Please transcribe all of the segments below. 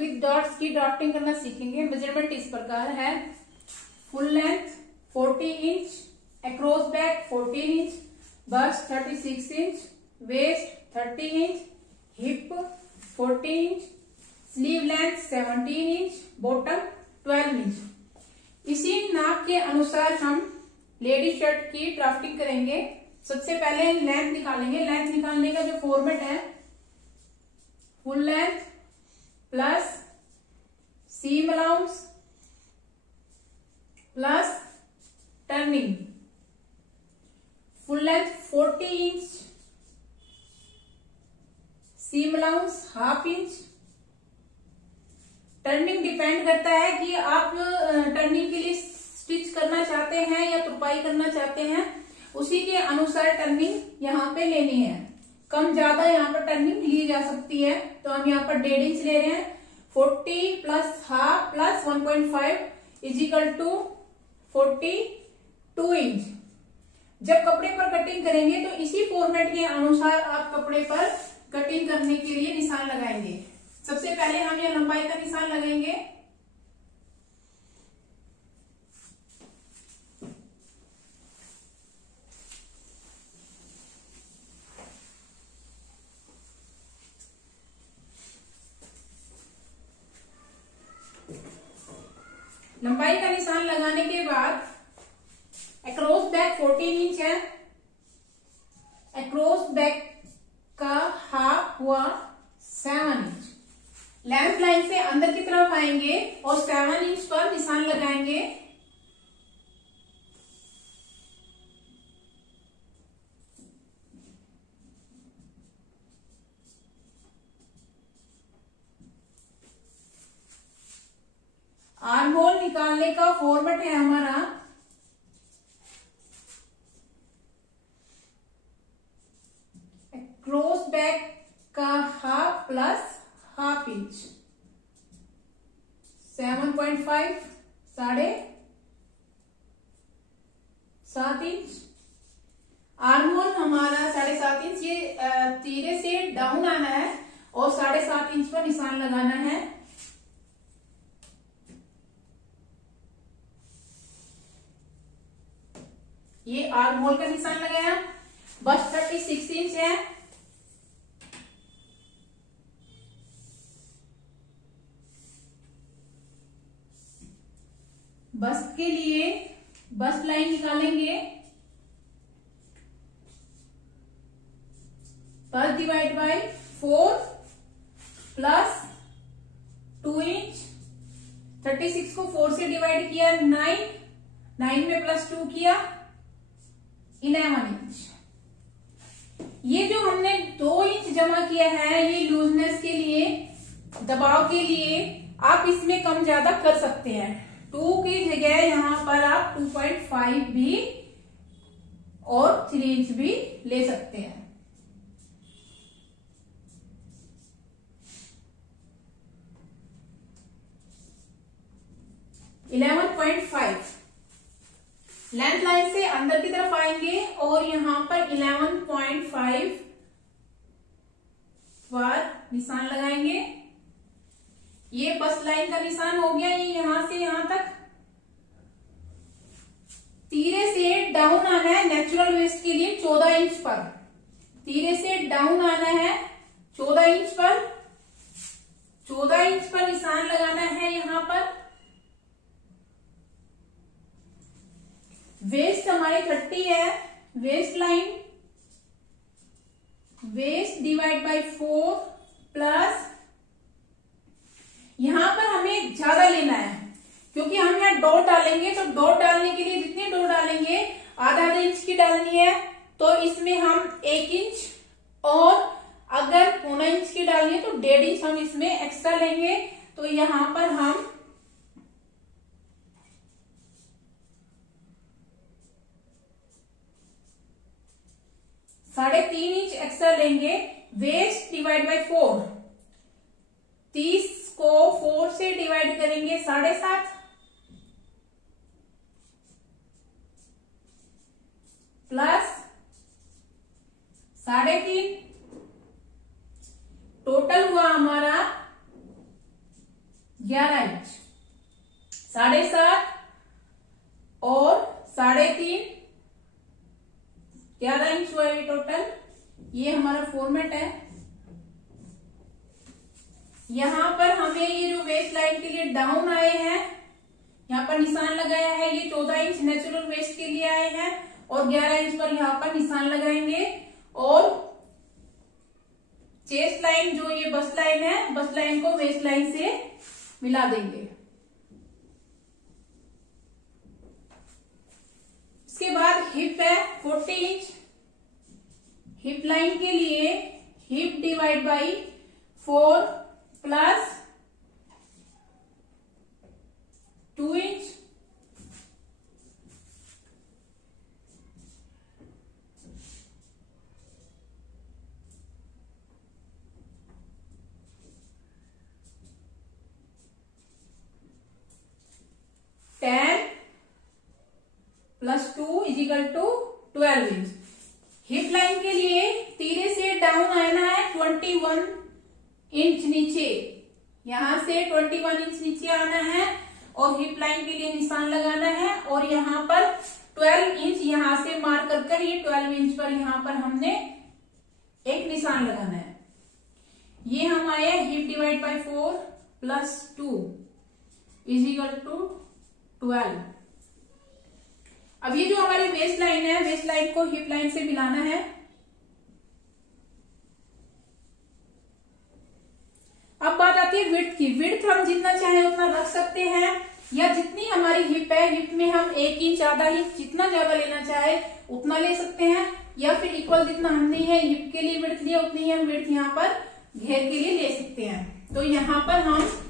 With dots की drafting करना सीखेंगे। मेजरमेंट इस प्रकार है, full length 40 inch, across back 14 inch, bust 36 inch, waist 30 inch, hip 40 inch, sleeve length 17 inch, bottom 12 inch. इसी नाप के अनुसार हम लेडी शर्ट की ड्राफ्टिंग करेंगे। सबसे पहले लेंथ निकालेंगे। लेंथ निकालने का जो फॉर्मेट है, full length plus seam allowance plus turning. Full length 40 inch, seam allowance half inch. Turning depend करता है कि आप टर्निंग के लिए स्टिच करना चाहते हैं या तुरपाई करना चाहते हैं, उसी के अनुसार टर्निंग यहाँ पे लेनी है। कम ज्यादा यहाँ पर टर्निंग ली जा सकती है। तो हम यहाँ पर 1.5 इंच ले रहे हैं। 40 plus half plus 1.5 is equal to 42 inch. जब कपड़े पर कटिंग करेंगे तो इसी फॉर्मेट के अनुसार आप कपड़े पर कटिंग करने के लिए निशान लगाएंगे। सबसे पहले हम ये लंबाई का निशान लगाएंगे। लंबाई का निशान लगाने के बाद अक्रॉस बैक 14 इंच है। अक्रॉस बैक का हाफ हुआ 7 इंच। लेंथ लाइन से अंदर की तरफ आएंगे और 7 इंच पर निशान लगाएंगे। आर्म होल निकालने का फॉर्मेट है हमारा क्रॉस बैक का half plus half inch, 7.5 7.5 inch. Arm hole हमारा 7.5 इंच। ये तीरे से डाउन आना है और 7.5 इंच पर निशान लगाना है। ये आर्म होल का निशान लगाया। बस्ट 36 इंच है। बस्ट के लिए बस्ट लाइन निकालेंगे। Bust divide by 4 plus 2 inch. 36 को 4 से डिवाइड किया 9, 9 में प्लस 2 किया 11 इंच। ये जो हमने 2 इंच जमा किया है, ये लूजनेस के लिए, दबाव के लिए आप इसमें कम ज्यादा कर सकते हैं। 2 की जगह यहां पर आप 2.5 भी और 3 इंच भी ले सकते हैं। लेंथ लाइन से अंदर की तरफ आएंगे और यहां पर 11.5 पर निशान लगाएंगे। ये बस लाइन का निशान हो गया। ये यहां से यहां तक तीरे से डाउन आना है। नेचुरल वेस्ट के लिए 14 इंच पर, तीरे से डाउन आना है 14 इंच पर। 14 इंच पर निशान लगाना है। यहां पर वेस्ट हमारी 30 है। Waist line, waist divide by 4 plus, यहां पर हमें ज्यादा लेना है क्योंकि हम यहाँ डॉट डालेंगे। तो डॉट डालने के लिए जितनी डॉट डालेंगे, आधा इंच की डालनी है, तो इसमें हम 1 इंच, और अगर 1.25 इंच की डालनी है तो 1.5 इंच हम इसमें एक्स्ट्रा लेंगे। तो यहां पर हम 3.5 इंच एक्स्ट्रा लेंगे। वेस्ट डिवाइड बाय 4, 30 को 4 से डिवाइड करेंगे 7.5 प्लस 3.5, टोटल हुआ हमारा 11 इंच, 7.5 और 3.5, 11 इंच हुआ ये टोटल। ये हमारा फॉर्मेट है। यहां पर हमें ये जो वेस्ट लाइन के लिए डाउन आए हैं, यहाँ पर निशान लगाया है, ये 14 इंच नेचुरल वेस्ट के लिए आए हैं और 11 इंच पर यहाँ पर निशान लगाएंगे। और चेस्ट लाइन जो ये बस्ट लाइन है, बस्ट लाइन को वेस्ट लाइन से मिला देंगे। इसके बाद हिप है 40 इंच। हिप लाइन के लिए hip divide by 4 plus 2 inch, plus 2 is equal to 12 inch. Hip line के लिए तीरे से डाउन आना है 21 इंच नीचे, यहां से 21 इंच नीचे आना है और हिप लाइन के लिए निशान लगाना है। और यहाँ पर 12 इंच यहां से मार्क कर ये 12 इंच पर यहाँ पर हमने एक निशान लगाना है। ये हम आए hip divide by 4 plus 2 is equal to 12। अब ये जो हमारी वेस्ट लाइन है, वेस्ट लाइन को हिप लाइन से मिलाना है। अब बात आती है विड्थ की। विड्थ हम जितना चाहे उतना रख सकते हैं, या जितनी हमारी हिप है, हिप में हम 1 इंच, आधा इंच, जितना ज्यादा लेना चाहे उतना ले सकते हैं, या फिर इक्वल जितना हमने है हिप के लिए विड्थ लिया उतनी ही हम विड्थ यहाँ पर घेर के लिए ले सकते हैं। तो यहाँ पर हम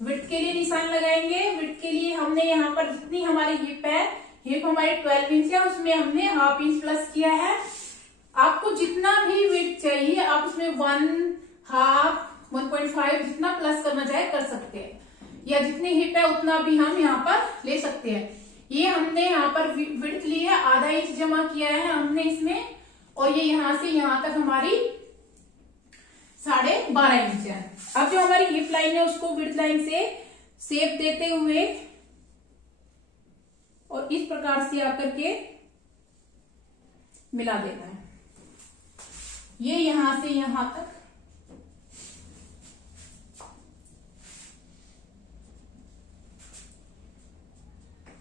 विड्थ के लिए निशान लगाएंगे। विड्थ के लिए हमने यहाँ पर जितनी हमारी हिप है, हिप हमारी 12 इंच है, उसमें हमने हाफ इंच प्लस किया है। आपको जितना भी विड्थ चाहिए आप उसमें 1/2, 1.5 जितना प्लस करना चाहे कर सकते हैं, या जितनी हिप है उतना भी हम यहाँ पर ले सकते हैं। ये हमने यहाँ पर विड्थ ली है, आधा इंच जमा किया है हमने इसमें, और ये यहाँ से यहाँ तक हमारी 12.5 इंच है। अब जो हमारी हिप लाइन है उसको विड्थ लाइन से शेप देते हुए और इस प्रकार से आकर के मिला देना है। ये यहां से यहां तक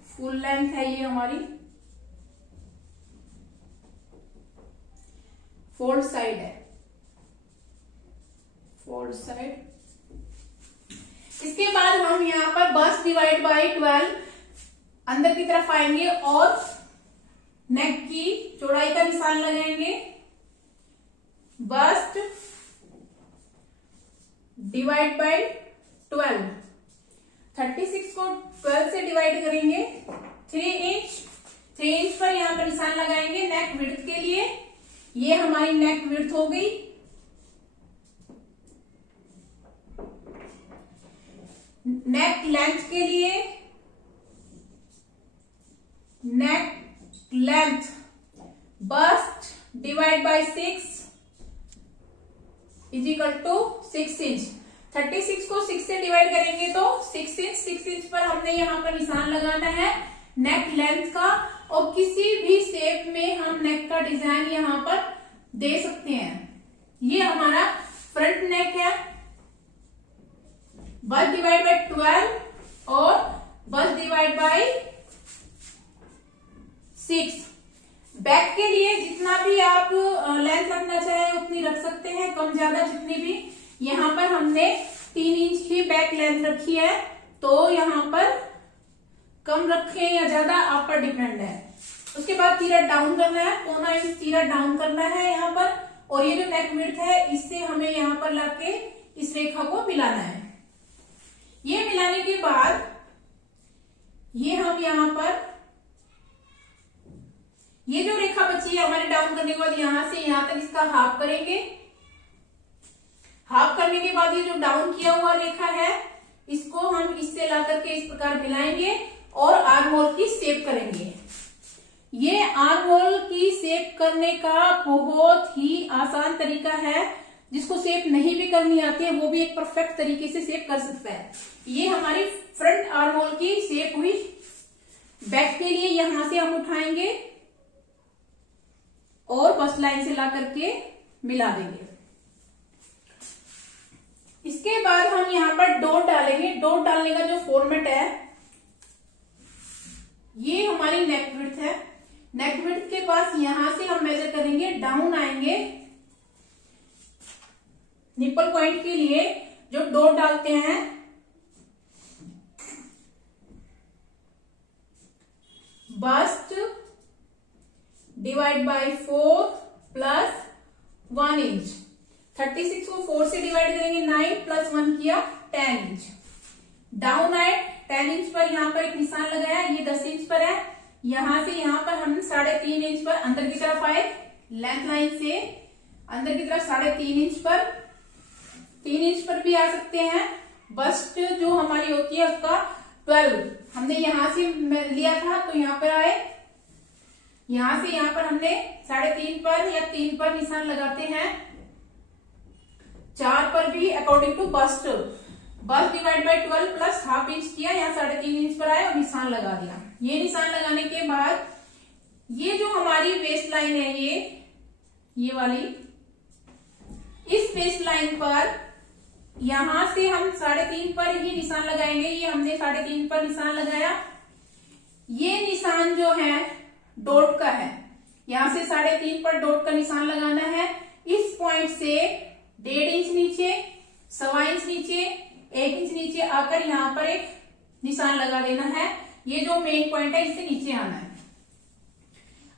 फुल लेंथ है। ये हमारी फोल्ड साइड है, फोल्ड साइड। इसके बाद हम यहाँ पर बस्ट डिवाइड बाई 12 अंदर की तरफ आएंगे और नेक की चौड़ाई का निशान लगाएंगे। बस्ट डिवाइड बाई 12, 36 को 12 से डिवाइड करेंगे, 3 इंच पर यहाँ पर निशान लगाएंगे नेक विड्थ के लिए। ये हमारी नेक विड्थ हो गई। नेक लेंथ के लिए neck length bust divide by 6 is equal to 6 inch. 36 को 6 से डिवाइड करेंगे तो 6 इंच पर हमने यहाँ पर निशान लगाना है नेक लेंथ का। और किसी भी शेप में हम नेक का डिजाइन यहाँ पर दे सकते हैं। ये हमारा फ्रंट नेक है, बस डिवाइड बाय 12 और बस डिवाइड बाय 6। बैक के लिए जितना भी आप लेंथ रखना चाहे उतनी रख सकते हैं, कम ज्यादा जितनी भी। यहाँ पर हमने 3 इंच की बैक लेंथ रखी है, तो यहाँ पर कम रखें या ज्यादा आप पर डिपेंड है। उसके बाद तीरा डाउन करना है, 1/4 इंच तीरा डाउन करना है यहाँ पर। और ये जो नेक विड्थ है इससे हमें यहाँ पर लाके इस रेखा को मिलाना है। ये मिलाने के बाद ये हम यहाँ पर ये जो रेखा बची है हमारे डाउन करने के बाद यहां से यहां तक इसका हाफ करेंगे। हाफ करने के बाद ये जो डाउन किया हुआ रेखा है इसको हम इससे ला करके इस प्रकार मिलाएंगे और आर्म होल की शेप करेंगे। ये आर्म होल की की शेप करने का बहुत ही आसान तरीका है। जिसको शेप नहीं भी करनी आती है वो भी एक परफेक्ट तरीके से शेप कर सकता है। ये हमारी फ्रंट आर्म होल की शेप हुई। बैक के लिए यहां से हम उठाएंगे और बस लाइन से ला करके मिला देंगे। इसके बाद हम यहां पर डॉट डालेंगे। डॉट डालने का जो फॉर्मेट है, ये हमारी नेक विड्थ है। नेक विड्थ के पास यहां से हम मेजर करेंगे, डाउन आएंगे। निप्पल पॉइंट के लिए जो डॉट डालते हैं, bust divide by 4 plus 1 inch. 36 को 4 से डिवाइड करेंगे, 9 प्लस 1 किया 10 इंच। डाउन आए 10 इंच पर, यहां पर एक निशान लगाया, ये 10 इंच पर है। यहां से यहां पर हम 3.5 इंच पर अंदर की तरफ आए। लेंथ लाइन से अंदर की तरफ 3.5 इंच पर, 3 इंच पर भी आ सकते हैं। बस्ट जो हमारी होती है उसका 12 हमने यहां से लिया था, तो यहां पर आए। यहां से यहां पर हमने 3.5 पर या 3 पर निशान लगाते हैं। 4 पर भी अकॉर्डिंग टू बस्ट। Bust divide by 12 plus half inch किया, यहाँ 3.5 इंच पर आए और निशान लगा दिया। ये निशान लगाने के बाद ये जो हमारी वेस्ट लाइन है, ये वाली, इस वेस्ट लाइन पर यहां से हम 3.5 पर ही निशान लगाएंगे। ये हमने 3.5 पर निशान लगाया। ये निशान जो है डॉट का है, यहां से 3.5 पर डॉट का निशान लगाना है। इस पॉइंट से 1.5 इंच नीचे, 1.25 इंच नीचे, 1 इंच नीचे आकर यहां पर एक निशान लगा देना है। ये जो मेन पॉइंट है, इससे नीचे आना है।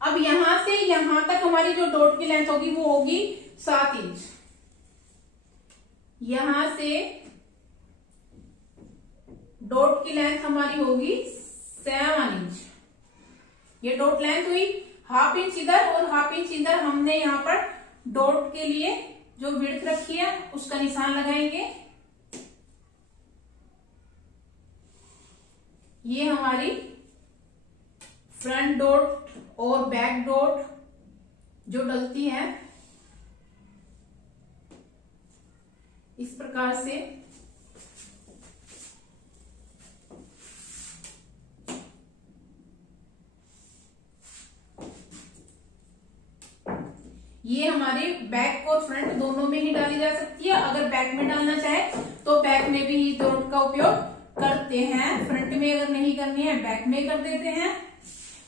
अब यहां से यहां तक हमारी जो डॉट की लेंथ होगी वो होगी 7 इंच। यहां से डॉट की लेंथ हमारी होगी 7 इंच। ये डॉट लेंथ हुई। हाफ इंच इधर और हाफ इंच इधर हमने यहां पर डॉट के लिए जो विड्थ रखी है उसका निशान लगाएंगे। ये हमारी फ्रंट डॉट और बैक डॉट जो डलती है इस प्रकार से। ये हमारे बैक और फ्रंट दोनों में ही डाली जा सकती है। अगर बैक में डालना चाहे तो बैक में भी डॉट का उपयोग करते हैं। फ्रंट में अगर नहीं करनी है बैक में कर देते हैं।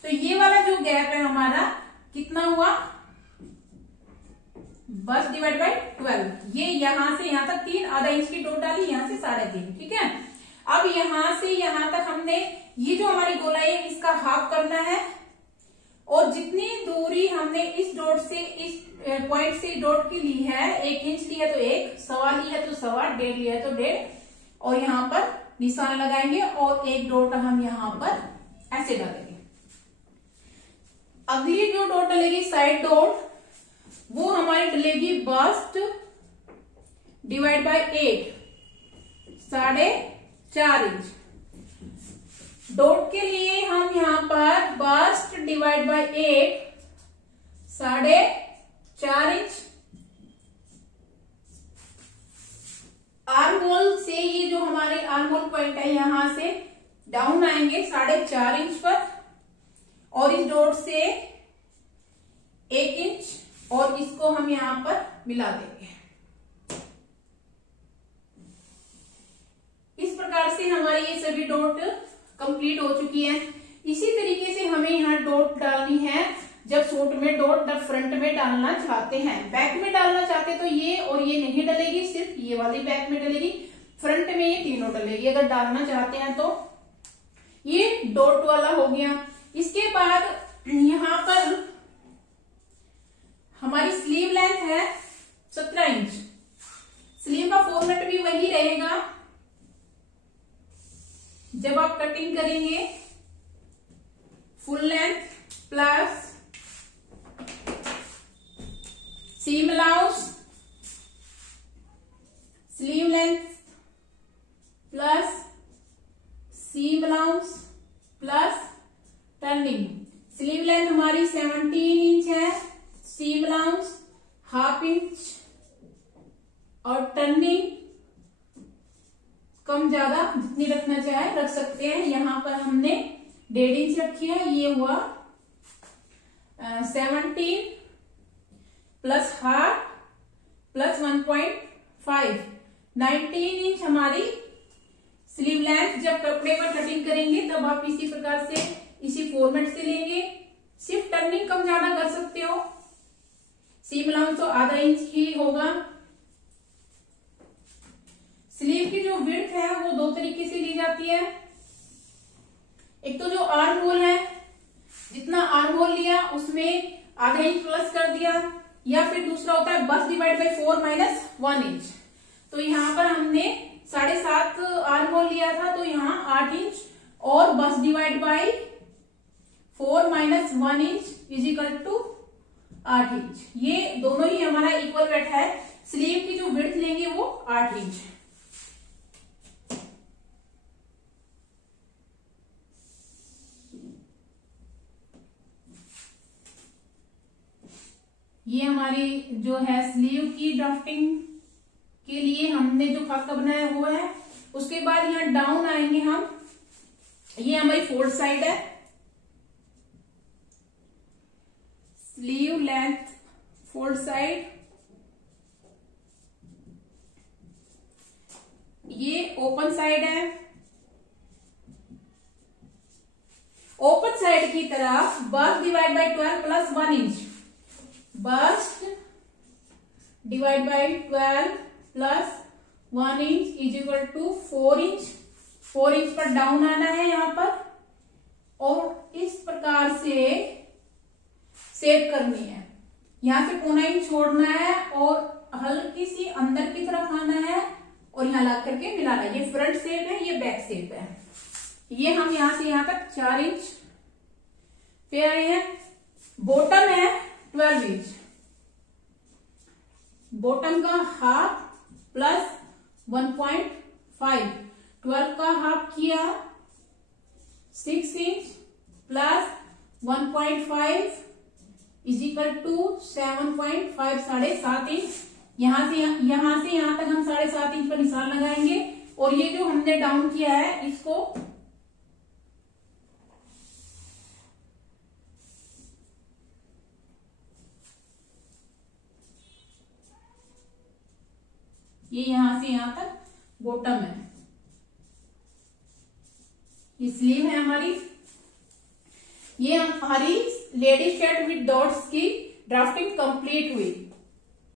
तो ये वाला जो गैप है हमारा कितना हुआ, बस डिवाइड बाय 12। ये यहां से यहां तक 3, आधा इंच की डॉट डाली, यहां से 3.5, ठीक है। अब यहां से यहां तक हमने ये जो हमारी गोलाई है इसका हाफ करना है। और जितनी दूरी हमने इस डॉट से, इस पॉइंट से डॉट की ली है, 1 इंच ली है तो 1, 1.25 ली है तो 1.25, 1.5 ली है तो 1.5, और यहां पर निशान लगाएंगे और एक डॉट हम यहां पर ऐसे डालेंगे। अगली जो डॉट डलेगी साइड डॉट, वो हमारी डलेगी bust divide by 8, 4.5 inch. Dot के लिए हम यहां पर bust divide by 8, 4.5 inch. Armhole से ये जो हमारे आर्म होल पॉइंट है यहां से डाउन आएंगे 4.5 इंच पर, और इस डॉट से 1 इंच, और इसको हम यहां पर मिला देंगे। इस प्रकार से हमारी ये सभी डॉट कंप्लीट हो चुकी है। इसी तरीके से हमें यहाँ डॉट डालनी है जब सूट में डॉट फ्रंट में डालना चाहते हैं। बैक में डालना चाहते तो ये और ये नहीं डलेगी, सिर्फ ये वाली बैक में डलेगी। फ्रंट में ये तीनों डलेगी अगर डालना चाहते हैं तो। ये डॉट वाला हो गया। इसके बाद यहाँ पर हमारी स्लीव लेंथ है 17 इंच। स्लीव का फॉर्मेट भी वही रहेगा। जब आप कटिंग करेंगे, full length plus seam allowance, sleeve length plus seam allowance plus turning. Sleeve length हमारी 17 इंच है। सीम अलाउंस 1/2 इंच और टर्निंग कम ज्यादा जितनी रखना चाहे रख सकते हैं। यहां पर हमने 1.5 इंच रखी है, ये हुआ 17 प्लस 1/2 प्लस 1.5 19 इंच हमारी स्लीव लेंथ। जब कपड़े पर कटिंग करेंगे तब आप इसी प्रकार से इसी फॉर्मेट से लेंगे। सिर्फ टर्निंग कम ज्यादा कर सकते हो। सीम अलाउंस तो 1/2 इंच ही होगा। स्लीव की जो विड्थ है वो 2 तरीके से ली जाती है। एक तो जो आर्म होल है, जितना आर्म होल लिया उसमें 1/2 इंच प्लस कर दिया, या फिर दूसरा होता है बस डिवाइड बाई 4 माइनस 1 इंच। तो यहाँ पर हमने 7.5 आर्म होल लिया था, तो यहाँ 8 इंच और bust divide by 4 minus 1 inch is equal to 8 inch. ये दोनों ही हमारा इक्वल वेट है। स्लीव की जो विड्थ लेंगे वो 8 इंच। ये हमारी जो है स्लीव की ड्राफ्टिंग के लिए हमने जो खाका बनाया वो है। उसके बाद यहाँ डाउन आएंगे हम। ये हमारी फोल्ड साइड है। स्लीव लेंथ फोल्ड साइड, ये ओपन साइड है। ओपन साइड की तरफ bust divide by 12 plus 1 inch, bust divide by 12 plus 1 inch is equal to 4 inch. 4 inch पर डाउन आना है यहाँ पर, और इस प्रकार से सेव करनी है। यहाँ से 1/4 इंच छोड़ना है और हल्की सी अंदर की तरफ आना है और यहाँ ला करके मिलाना है। ये फ्रंट सेप है, ये बैक सेप है। ये हम यहाँ से यहाँ तक 4 इंच पे आए हैं। बॉटम है 12 इंच। बॉटम का हाफ प्लस 1.5, 12 का हाफ किया 6 inch plus 1.5 is equal to 7.5, 7.5 inch. यहां से यहां तक हम 7.5 इंच पर निशान लगाएंगे, और ये जो हमने डाउन किया है इसको ये यहां से यहां तक बॉटम है। ये स्लीव है हमारी। ये हमारी लेडीज शर्ट विद डॉट्स की ड्राफ्टिंग कंप्लीट हुई।